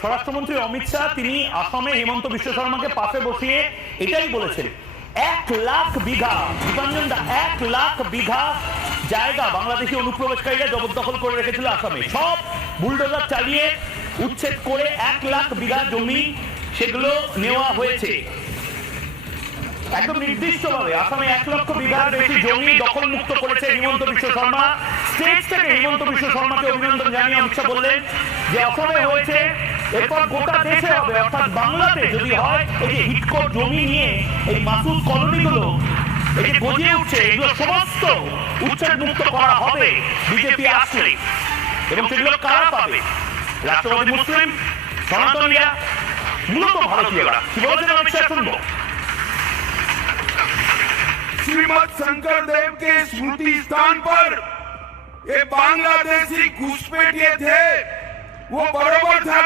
স্বরাষ্ট্রমন্ত্রী অমিত শাহ তিনি আসামে হিমন্ত বিশ্ব শর্মাকে পাশে বসিয়ে এটাই বলেছেন 1,00,000 বিঘা, দীপাঞ্জন দা 1,00,000 বিঘা জায়গা বাংলাদেশি অনুপ্রবেশকারীরা জবরদখল করে রেখেছিল আসামে, সব বুলডোজার চালিয়ে উচ্ছেদ করে 1,00,000 বিঘা জমি সেগুলো নেওয়া হয়েছে। একদম নির্দিষ্টভাবে আসামে 1,00,000 বিঘার বেশি জমি দখল মুক্ত করেছে হিমন্ত বিশ্ব শর্মা। স্টেজ থেকে হিমন্ত বিশ্ব শর্মাকে অভিনন্দন জানিয়ে অমিত শাহ বললেন যে অসমে হয়েছে, এরপর গোটা দেশে হবে, অর্থাৎ বাংলাতে যদি হয় এই যে হিটকো জমি নিয়ে এই মাসুদ কলোনিগুলো এই যে গজিয়ে উঠছে, এগুলো সমস্ত উচ্ছেদ মুক্ত করা হবে বিজেপি আসলে। এবং সেগুলো কারা পাবে? রাষ্ট্রবাদী মুসলিম, সনাতনীরা, মূলত ভারতীয়রা। কি বলছেন অমিত শাহ শুনবো। श्रीमद शंकर देव के स्मृति स्थान पर ये बांग्लादेशी घुसपैठिए थे, वो बराबर था।